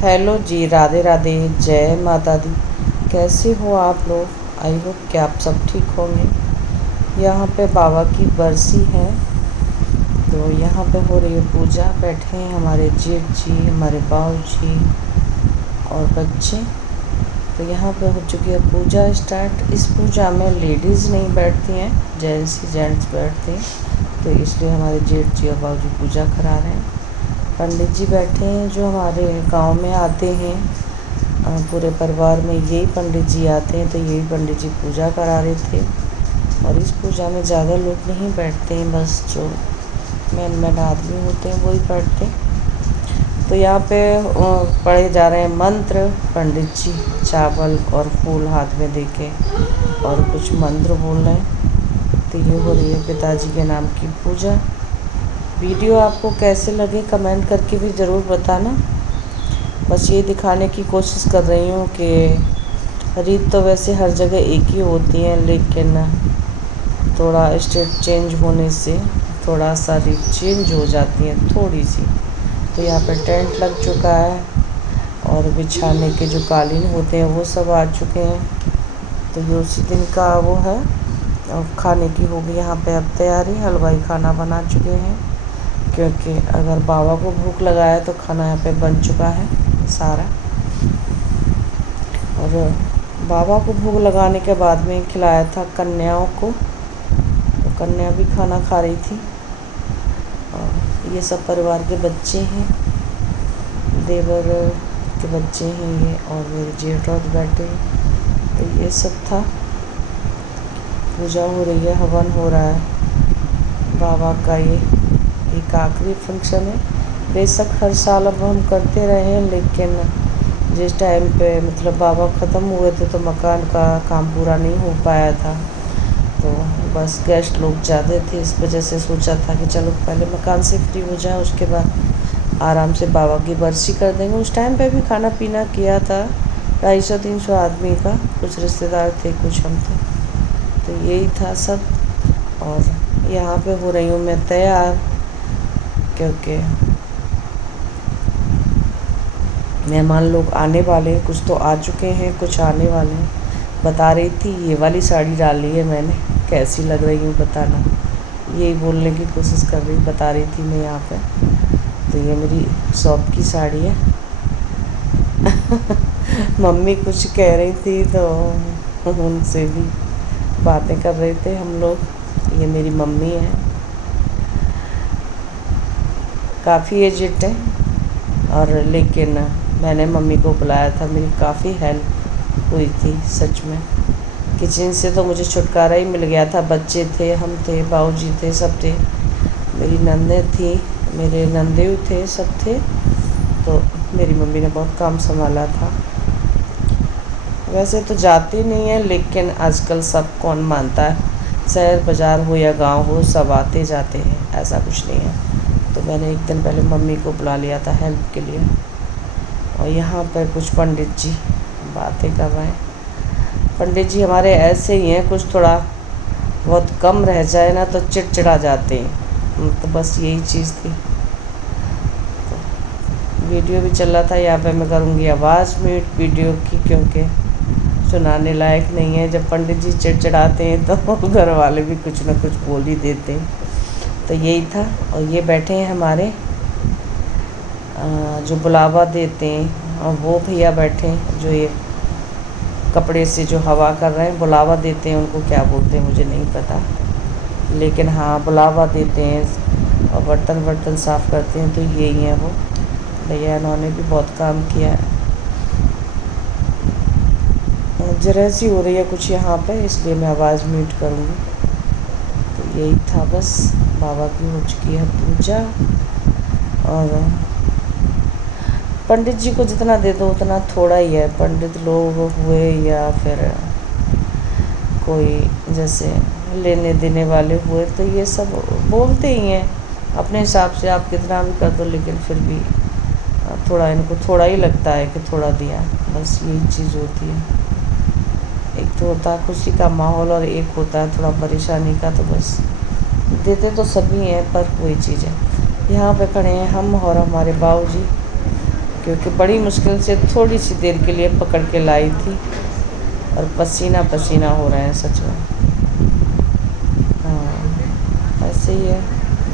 Hello जी, राधे राधे, जय माता दी। कैसे हो आप लोग? आई होप कि आप सब ठीक होंगे। यहाँ पे बाबा की बरसी है, तो यहाँ पे हो रही है पूजा। बैठे हैं हमारे जेठ जी, हमारे बाऊ जी और बच्चे। तो यहाँ पे हो चुकी है पूजा स्टार्ट। इस पूजा में लेडीज़ नहीं बैठती हैं, जेंट्स ही जेंट्स बैठते हैं। तो इसलिए हमारे जेठ जी और बाऊ जी पूजा करा रहे हैं। पंडित जी बैठे हैं जो हमारे गांव में आते हैं। पूरे परिवार में यही पंडित जी आते हैं, तो यही पंडित जी पूजा करा रहे थे। और इस पूजा में ज़्यादा लोग नहीं बैठते हैं, बस जो मेन आदमी होते हैं वही बैठते हैं। तो यहाँ पे पढ़े जा रहे हैं मंत्र। पंडित जी चावल और फूल हाथ में देके और कुछ मंत्र बोल रहे हैं। तो ये हो रही है पिताजी के नाम की पूजा। वीडियो आपको कैसे लगे कमेंट करके भी ज़रूर बताना। बस ये दिखाने की कोशिश कर रही हूँ कि रीत तो वैसे हर जगह एक ही होती है, लेकिन थोड़ा स्टेट चेंज होने से थोड़ा सा रीत चेंज हो जाती है थोड़ी सी। तो यहाँ पर टेंट लग चुका है और बिछाने के जो कालीन होते हैं वो सब आ चुके हैं। तो ये उसी दिन का वो है। और खाने की होगी यहाँ पे अब तैयारी। हलवाई खाना बना चुके हैं, क्योंकि अगर बाबा को भूख लगाया तो खाना यहाँ पे बन चुका है सारा। और बाबा को भूख लगाने के बाद में खिलाया था कन्याओं को, तो कन्या भी खाना खा रही थी। और ये सब परिवार के बच्चे हैं, देवर के बच्चे हैं ये, और मेरे जेठ और बैठे हैं। तो ये सब था। पूजा हो रही है, हवन हो रहा है बाबा का। ये एक आखिरी फंक्शन है। बेशक हर साल अब हम करते रहे हैं, लेकिन जिस टाइम पे मतलब बाबा ख़त्म हुए थे तो मकान का काम पूरा नहीं हो पाया था। तो बस गेस्ट लोग ज़्यादा थे, इस वजह से सोचा था कि चलो पहले मकान से फ्री हो जाए, उसके बाद आराम से बाबा की बरसी कर देंगे। उस टाइम पे भी खाना पीना किया था 250-300 आदमी का। कुछ रिश्तेदार थे, कुछ हम थे। तो यही था सब। और यहाँ पे हो रही हूँ मैं तैयार, क्योंकि मेहमान लोग आने वाले हैं। कुछ तो आ चुके हैं, कुछ आने वाले हैं। बता रही थी ये वाली साड़ी डाली है मैंने, कैसी लग रही हूँ बताना। यही बोलने की कोशिश कर रही बता रही थी मैं यहाँ पे। तो ये मेरी शॉप की साड़ी है। मम्मी कुछ कह रही थी तो उनसे भी बातें कर रहे थे हम लोग। ये मेरी मम्मी है, काफ़ी एजिड है, और लेकिन मैंने मम्मी को बुलाया था। मेरी काफ़ी हेल्प हुई थी सच में। किचन से तो मुझे छुटकारा ही मिल गया था। बच्चे थे, हम थे, बाऊजी थे, सब थे। मेरी नंदे थी, मेरे नंदे थे, सब थे। तो मेरी मम्मी ने बहुत काम संभाला था। वैसे तो जाते नहीं है, लेकिन आजकल सब कौन मानता है। शहर बाज़ार हो या गांव हो, सब आते जाते हैं, ऐसा कुछ नहीं है। तो मैंने एक दिन पहले मम्मी को बुला लिया था हेल्प के लिए। और यहाँ पर कुछ पंडित जी बातें कर रहे हैं। पंडित जी हमारे ऐसे ही हैं, कुछ थोड़ा बहुत कम रह जाए ना तो चिड़चिड़ा जाते हैं। तो बस यही चीज़ थी। तो वीडियो भी चल रहा था। यहाँ पे मैं करूँगी आवाज़ म्यूट वीडियो की, क्योंकि सुनाने लायक नहीं है। जब पंडित जी चिड़चिड़ाते हैं तो घर वाले भी कुछ ना कुछ बोल ही देते हैं। तो यही था। और ये बैठे हैं हमारे जो बुलावा देते हैं, और वो भैया बैठे हैं जो ये कपड़े से जो हवा कर रहे हैं। बुलावा देते हैं, उनको क्या बोलते हैं मुझे नहीं पता, लेकिन हाँ बुलावा देते हैं। और बर्तन वर्तन साफ़ करते हैं, तो यही हैं वो भैया। इन्होंने भी बहुत काम किया है। जरहसी हो रही है कुछ यहाँ पे, इसलिए मैं आवाज़ म्यूट करूँगी। तो यही था बस। बाबा की हो चुकी है पूजा। और पंडित जी को जितना दे दो उतना थोड़ा ही है। पंडित लोग हुए या फिर कोई जैसे लेने देने वाले हुए, तो ये सब बोलते ही हैं अपने हिसाब से। आप कितना भी कर दो, लेकिन फिर भी थोड़ा इनको थोड़ा ही लगता है कि थोड़ा दिया, बस यही चीज़ होती है। एक तो होता है खुशी का माहौल, और एक होता है थोड़ा परेशानी का। तो बस देते तो सभी हैं, पर वही चीज़ है। यहाँ पे खड़े हैं हम और हमारे बाऊजी। क्योंकि बड़ी मुश्किल से थोड़ी सी देर के लिए पकड़ के लाई थी और पसीना पसीना हो रहे हैं सच में। हाँ ऐसे ही है,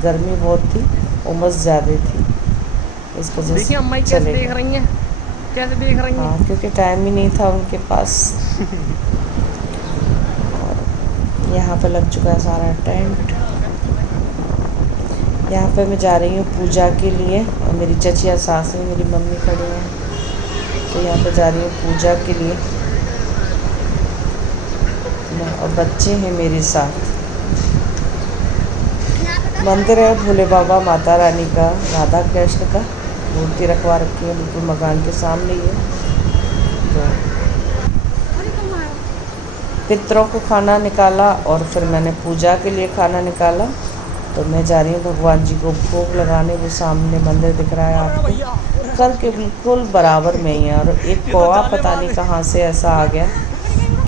गर्मी बहुत थी, उमस ज़्यादा थी, इस वजह से देखिए अम्मा कैसे चले देख गए। रही हैं, कैसे देख रही हैं। हाँ क्योंकि टाइम ही नहीं था उनके पास। और यहाँ पे लग चुका है सारा टेंट। यहाँ पे मैं जा रही हूँ पूजा के लिए और मेरी चचिया सास में मेरी मम्मी खड़ी हैं, तो यहाँ पे जा रही हूँ पूजा के लिए और बच्चे हैं मेरे साथ। मंदिर है भोले बाबा माता रानी का, राधा कृष्ण का मूर्ति रखवा रखी है, बिल्कुल मकान के सामने ही है। तो पितरों को खाना निकाला और फिर मैंने पूजा के लिए खाना निकाला। तो मैं जा रही हूँ भगवान जी को भोग लगाने, वो सामने मंदिर दिख रहा है आपको, घर के बिल्कुल बराबर में ही है। और एक कौवा पता नहीं कहाँ से ऐसा आ गया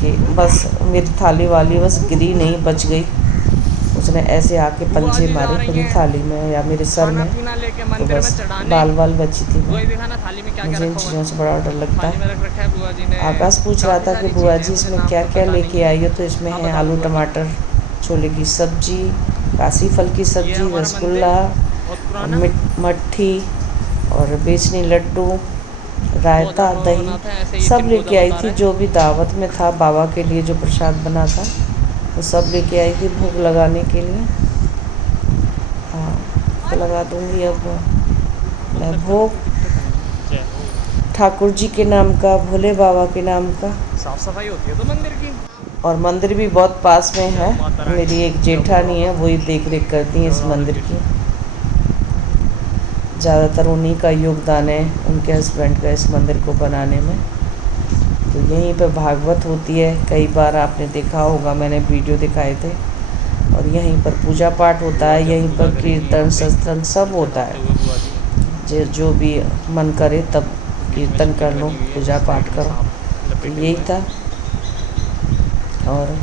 कि बस मेरी थाली वाली बस गिरी नहीं, बच गई। उसने ऐसे आके पंजे मारे मेरी थाली में या मेरे सर में, तो बस बाल बाल बची थी मैं। मुझे इन चीज़ों से बड़ा डर लगता है। आकाश पूछ रहा था कि बुआ जी इसमें क्या क्या लेके आई हो, तो इसमें है आलू टमाटर, छोले की सब्जी, काशी फल की सब्जी, रसगुल्ला, मट्ठी और बेचनी लड्डू, रायता, दही, सब लेके आई थी। जो भी दावत में था बाबा के लिए जो प्रसाद बना था वो सब लेके आई थी भोग लगाने के लिए। हाँ तो लगा दूँगी अब मैं भोग ठाकुर जी के नाम का, भोले बाबा के नाम का। साफ सफाई होती है तो मंदिर की, और मंदिर भी बहुत पास में है, मेरी एक जेठानी है वही देख रेख करती हैं इस मंदिर की। ज़्यादातर उन्हीं का योगदान है, उनके हस्बैंड का, इस मंदिर को बनाने में। तो यहीं पे भागवत होती है, कई बार आपने देखा होगा, मैंने वीडियो दिखाए थे। और यहीं पर पूजा पाठ होता है, यहीं पर कीर्तन सत्संग सब होता है। जो भी मन करे तब कीर्तन कर लो, पूजा पाठ करो। तो यही था। और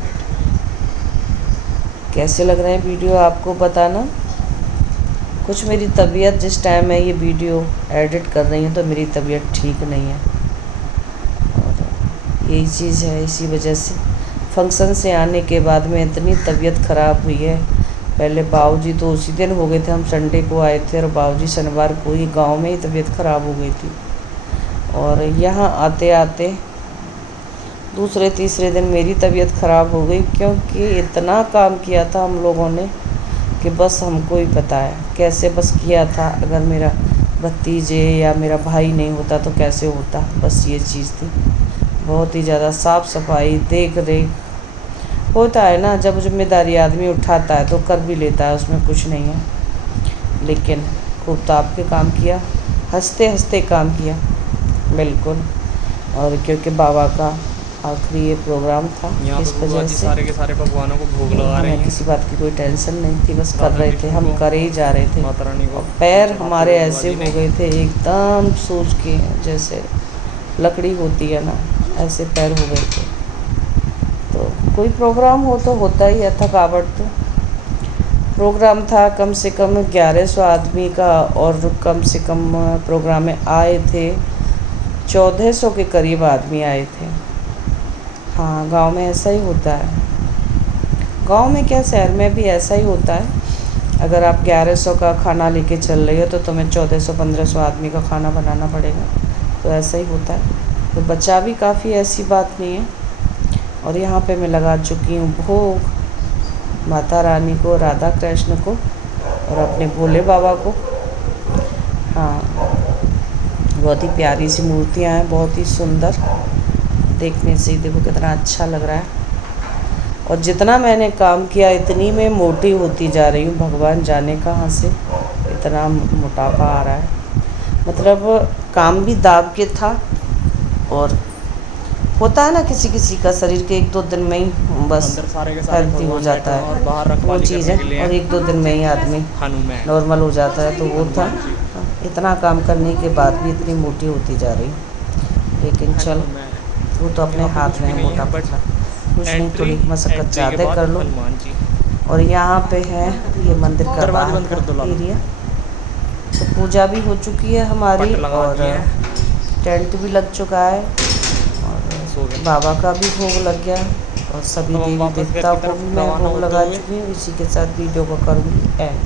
कैसे लग रहे हैं वीडियो आपको बताना। कुछ मेरी तबीयत, जिस टाइम मैं ये वीडियो एडिट कर रही हूँ तो मेरी तबीयत ठीक नहीं है, और यही चीज़ है, इसी वजह से फंक्शन से आने के बाद में इतनी तबीयत ख़राब हुई है। पहले बाऊजी तो उसी दिन हो गए थे, हम संडे को आए थे और बाऊजी शनिवार को ही गांव में ही तबीयत ख़राब हो गई थी। और यहाँ आते आते दूसरे तीसरे दिन मेरी तबीयत ख़राब हो गई, क्योंकि इतना काम किया था हम लोगों ने कि बस हमको ही पता है कैसे बस किया था। अगर मेरा भतीजे या मेरा भाई नहीं होता तो कैसे होता, बस ये चीज़ थी। बहुत ही ज़्यादा साफ़ सफाई देख रेख होता है ना, जब जिम्मेदारी आदमी उठाता है तो कर भी लेता है, उसमें कुछ नहीं है। लेकिन खूब ताप के काम किया, हंसते हंसते काम किया बिल्कुल। और क्योंकि बाबा का आखिरी ये प्रोग्राम था, इस वजह से सारे के सारे भगवानों को भोग लगा रहे हमें हैं। किसी बात की कोई टेंशन नहीं थी, बस कर रहे थे, हम करे ही जा रहे थे। माता रानी को और पैर हमारे ऐसे हो गए थे एकदम सूज के, जैसे लकड़ी होती है ना, ऐसे पैर हो गए थे। तो कोई प्रोग्राम हो तो होता ही है थकावट। तो प्रोग्राम था कम से कम 1100 आदमी का, और कम से कम प्रोग्राम में आए थे 1400 के करीब आदमी आए थे। हाँ गांव में ऐसा ही होता है, गांव में क्या शहर में भी ऐसा ही होता है। अगर आप 1100 का खाना लेके चल रही हो तो तुम्हें 1400-1500 आदमी का खाना बनाना पड़ेगा, तो ऐसा ही होता है। तो बचा भी काफ़ी, ऐसी बात नहीं है। और यहाँ पे मैं लगा चुकी हूँ भोग माता रानी को, राधा कृष्ण को और अपने भोले बाबा को। हाँ बहुत ही प्यारी सी मूर्तियाँ हैं, बहुत ही सुंदर, देखने से ही देखो कितना अच्छा लग रहा है। और जितना मैंने काम किया इतनी मैं मोटी होती जा रही हूँ, भगवान जाने कहाँ से इतना मोटापा आ रहा है। मतलब काम भी दाब के था, और होता है ना किसी किसी का शरीर के 1-2 दिन में ही बस हेल्थी हो जाता है, और बाहर वो रखवाली चीज़ करने के है। लिए और 1-2 दिन में ही आदमी हनुमान नॉर्मल हो जाता है, तो वो था। इतना काम करने के बाद भी इतनी मोटी होती जा रही, लेकिन चल वो तो अपने हाथ में है, मोटा पतला कुछ नहीं, थोड़ी मशक्क़त ज़्यादा कर लो। और यहाँ पे है ये मंदिर का बाहर का एरिया। तो पूजा भी हो चुकी है हमारी, और टेंट भी लग चुका है सो और गए। बाबा का भी भोग लग गया और सभी अब हम देवी वापस घर देवताओं की को तरफ भी मैं रवाना भोग होते लगा हुए चुकी हूँ। इसी के साथ वीडियो को करूँगी एंड।